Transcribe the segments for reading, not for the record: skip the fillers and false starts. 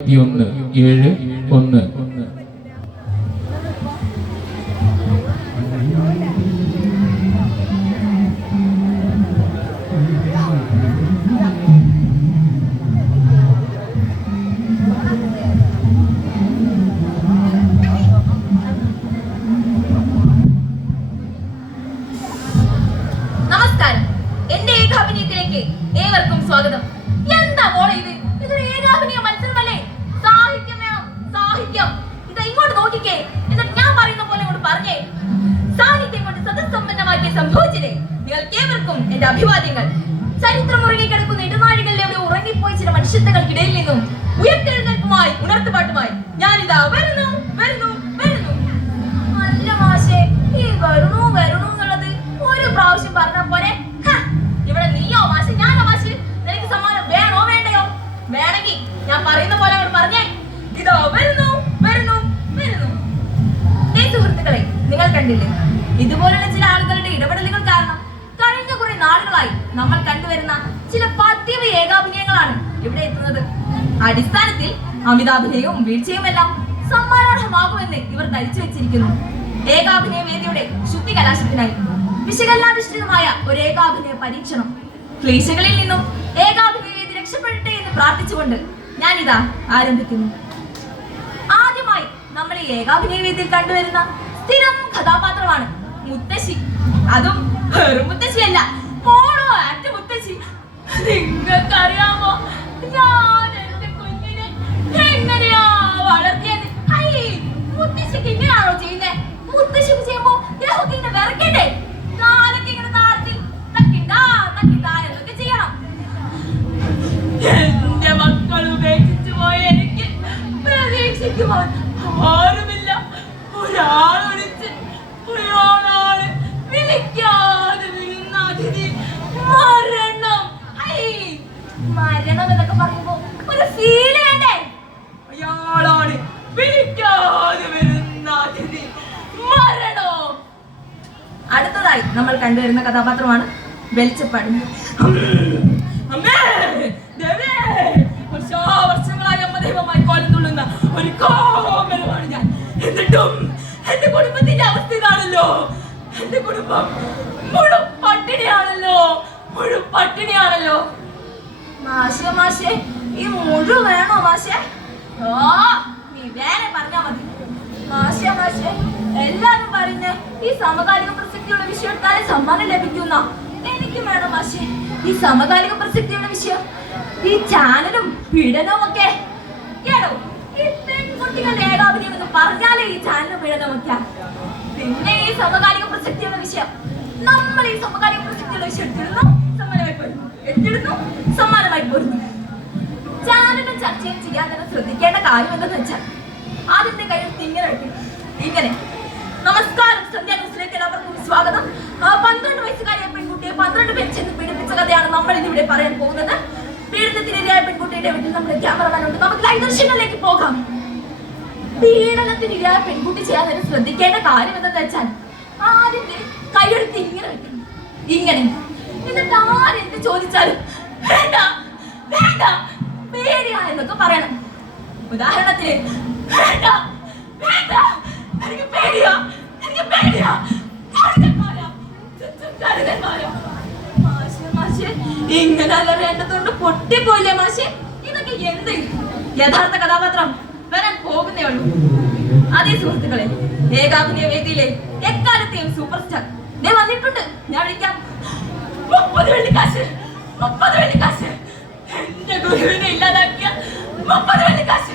71 നമസ്കാരം. എന്റെ ഏകാഭിനയത്തിലേക്ക് ഏവർക്കും സ്വാഗതം. എന്താ മോളെ ഇത്? ഇതൊരു ഏകാഭിനയ മത്സരമല്ലേ? സാഹിത്യം വേണം, സാഹിത്യം. ഇത് ഇങ്ങോട്ട് നോക്കിക്കേ, എന്നിട്ട് ഞാൻ പറയുന്ന പോലെ ഇങ്ങോട്ട് പറഞ്ഞേ. സാഹിത്യം കൊണ്ട് സദസ്സമ്പന്നമാക്കിയ സംഭവിച്ചില്ലേ? നിങ്ങൾക്ക് ഏവർക്കും എന്റെ അഭിവാദ്യങ്ങൾ. ചരിത്രം ഉറങ്ങി കിടക്കുന്ന ഇടനാഴികളിൽ എവിടെ ഉറങ്ങിപ്പോയി ചില മനുഷ്യത്വങ്ങൾക്കിടയിൽ നിന്നും ഉയർത്തെഴുന്നേൽപ്പുമായി ഉണർത്തുപാട്ടുമായി ഞാനിതാ വരുന്നു വരുന്നു വരുന്നു. അല്ല മാഷേ, ഈ വരുന്നു വരുന്നു എന്നുള്ളത് ഒരു പ്രാവശ്യം പറഞ്ഞ പോലെ ഇവിടെ നീയോ മാഷ് ഞാനോ മാഷ്? നിനക്ക് സമ്മാനം വേണോ വേണ്ടയോ? വേണമെങ്കിൽ ഞാൻ പറയുന്ന പോലെ അങ്ങോട്ട് പറഞ്ഞേ. ഇതോ വരുന്നു വരുന്നു വരുന്നു. സുഹൃത്തുക്കളെ, നിങ്ങൾ കണ്ടില്ലേ, ഇതുപോലുള്ള ചില ആളുകളുടെ ഇടപെടലുകൾ കാരണം കഴിഞ്ഞ കുറെ നാളുകളായി നമ്മൾ കണ്ടുവരുന്ന ചില പതിവ് ഏകാഭിനയങ്ങളാണ് ഇവിടെ എത്തുന്നത്. അടിസ്ഥാനത്തിൽ അമിതാഭിനയവും വീഴ്ചയുമെല്ലാം സമ്മാനാർഹമാകുമെന്ന് ഇവർ ധരിച്ചു വെച്ചിരിക്കുന്നു. ഏകാഭിനയ വേദിയുടെ ശുദ്ധി കലാശത്തിനായി വിശകലനാധിഷ്ഠിതമായ ഒരു ഏകാഭിനയ പരീക്ഷണം. ക്ലീശകളിൽ നിന്നും ഏകാഭിനയ വേദി രക്ഷപ്പെടട്ടെ എന്ന് പ്രാർത്ഥിച്ചുകൊണ്ട് ഞാനിതാ ആരംഭിക്കുന്നു. ആദ്യമായി നമ്മൾ ഈ ഏകാഭിനയ വേദിയിൽ കണ്ടുവരുന്ന സ്ഥിരം കഥാപാത്രമാണ് മുത്തശ്ശി. അതും വെറും മുത്തശ്ശിയല്ല, മോണോ ആക്ട് മുത്തശ്ശി. നിങ്ങൾക്കറിയാമോ ഞാൻ എന്റെ കുഞ്ഞിനെ എങ്ങനെയാ വളർത്തിയത്? മുത്തശ്ശിക്ക് ഇങ്ങനെയാണോ ചെയ്യുന്നേ? മുത്തശ്ശിക്ക് ചെയ്യുമ്പോ ദേഹത്തിന്റെ വിറക്കണ്ടേ? കാലൊക്കെ ഇങ്ങനെ താഴ്ത്തി തക്കിണ്ടാ തക്കിണ്ടാ എന്നൊക്കെ ചെയ്യണം. എന്റെ മക്കൾ ഉപേക്ഷിച്ചു പോയ എനിക്ക് പ്രതീക്ഷിക്കുവാൻ ആരുമില്ല. ഒരാൾ വിളിച്ച് ഒരാളാണ് വിളിക്കാതെ വീഴുന്ന അതിഥി മരണം. മരണം എന്നൊക്കെ പറയുമ്പോ ഒരു ഫീല് വേണ്ടേ? അയാളാണ് വിളിക്കാതെ വരുന്ന അതിഥി മരണോ. അടുത്തതായി നമ്മൾ കണ്ടുവരുന്ന കഥാപാത്രമാണ് വെളിച്ചപ്പാട്. വർഷങ്ങളായി അമ്മ ദൈവമായി കോലം തുള്ളുന്ന ഒരു കോമരമാണ് ഞാൻ. എന്നിട്ടും എന്റെ കുടുംബത്തിന്റെ അവസ്ഥ ഇതാണല്ലോ. എന്റെ കുടുംബം മുഴുവൻ പട്ടിണിയാണല്ലോ, മുഴുവൻ പട്ടിണിയാണല്ലോ. മാഷേ മാഷേ, ഈ മുഴു വേണോ മാഷേ? ഓ, നീ വേറെ പറഞ്ഞാ മതി. മാഷേ മാഷേ, എല്ലാരും പറയുന്നേ ഈ സമകാലിക പ്രസക്തിയുള്ള വിഷയം എടുത്താലേ സമ്മാനം ലഭിക്കുന്ന. എനിക്ക് വേണം മാഷേ ഈ സമകാലിക പ്രസക്തിയുള്ള വിഷയം. ഈ ചാനലും പീഡനവും ഒക്കെ കേടോ. ഈ പെൺകുട്ടികളുടെ ഏകാഭിനയം എന്ന് പറഞ്ഞാലേ ഈ ചാനലും പീഡനവും ഒക്കെ. പിന്നെ ഈ സമകാലിക പ്രസക്തിയുള്ള വിഷയം, നമ്മൾ ഈ സമകാലിക പ്രസക്തിയുള്ള വിഷയം എടുത്തിടുന്നു, സമ്മാനമായി പോരുന്നു, എടുത്തിടുന്നു, സമ്മാനമായി പോരുന്നു. ചാനലും ചർച്ചയും ചെയ്യാൻ തന്നെ ശ്രദ്ധിക്കേണ്ട കാര്യം എന്തെന്ന് വെച്ചാൽ ആദ്യത്തെ കയ്യിൽ ഇങ്ങനെ വെക്കും, ഇങ്ങനെ. നമസ്കാരം, സന്ധ്യ ന്യൂസിലേക്ക് എല്ലാവർക്കും സ്വാഗതം. 12 വയസ്സുകാരിയായ പെൺകുട്ടിയെ 12 പേർ ചെന്ന് പീഡിപ്പിച്ച കഥയാണ് നമ്മൾ ഇന്നിവിടെ പറയാൻ പോകുന്നത്. പീഡനത്തിനിരയായ പെൺകുട്ടിയുടെ വീട്ടിൽ നമ്മുടെ ക്യാമറമാനുണ്ട്. നമുക്ക് ലൈവ് ദൃശ്യങ്ങളിലേക്ക് പോകാം. പീഡനത്തിനിരയായ പെൺകുട്ടി ചെയ്യാൻ തന്നെ ശ്രദ്ധിക്കേണ്ട കാര്യം എന്തെന്ന് വെച്ചാൽ ആദ്യത്തെ കൈയെടുത്ത് ഇങ്ങനെ വെക്കണം, ഇങ്ങനെ. എന്നിട്ട് ആരെന്ത് ചോദിച്ചാലും വേണ്ട വേണ്ട പേടിയാ എന്നൊക്കെ പറയണം. ഉദാഹരണത്തിന് വേണ്ട വേണ്ട എനിക്ക് പേടിയാ, എനിക്ക് പേടിയാ, ഇങ്ങനെ അല്ലറേണ്ടതുകൊണ്ട് പൊട്ടിപ്പോയില്ലേ മാഷെ? ഇതൊക്കെ എന്ത് യഥാർത്ഥ കഥാപാത്രം വരാൻ പോകുന്നേ ഉള്ളൂ. അതേ സുഹൃത്തുക്കളെ, ഏകാഭിനയ വേദിയിലെ എക്കാലത്തെയും സൂപ്പർ സ്റ്റാർ ദേ വന്നിട്ടുണ്ട്. ഞാൻ വിളിക്കാം. 30 വെള്ളിക്കാശ്, 30 വെള്ളിക്കാശ്. എന്റെ ഗുരുവിനെ ഇല്ലാതാക്കിയ 30 വെള്ളിക്കാശ്.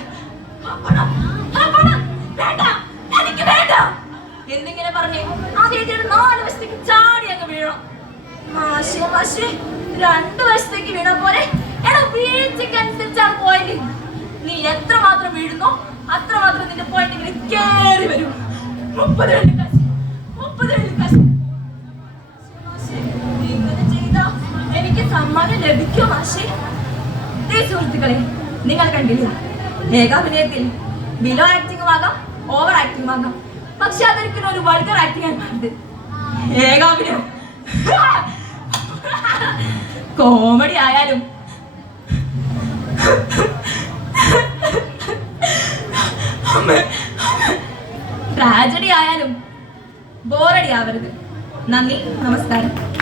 വേണ്ട, എനിക്ക് വേണ്ട എന്നിങ്ങനെ പറഞ്ഞേ ആ വേദിയുടെ 4 വശത്തേക്ക് ചാടി അങ്ങ് വീഴണം. മാഷേ മാഷേ, 2 വശത്തേക്ക് വീണ പോലെ എടാ, വീഴ്ചയ്ക്ക് അനുസരിച്ചാണ് പോയിന്റ്. നീ എത്രമാത്രം വീഴുന്നോ അത്രമാത്രം നിന്റെ പോയിന്റ് ഇങ്ങനെ കേറി വരും. 30 വെള്ളിക്കാശ്, 30 വെള്ളിക്കാശ്. ഇങ്ങനെ ചെയ്താ എനിക്ക് സമ്മാനം ലഭിക്കും മാഷേ. സുഹൃത്തുക്കളെ, നിങ്ങൾ കണ്ടില്ല, ഏകാഭിനയത്തിൽ ബിലോ ആക്ടിംഗ് ആകാം, ഓവർ ആക്ടിംഗ് ആകാം. പക്ഷെ അതൊരിക്കലും ഒരു വൾഗർ ആക്ടിംഗ് ആണ് പാടുന്നത്. ഏകാഭിനയം കോമഡി ആയാലും ട്രാജഡി ആയാലും ബോറടി ആവരുത്. നന്ദി, നമസ്കാരം.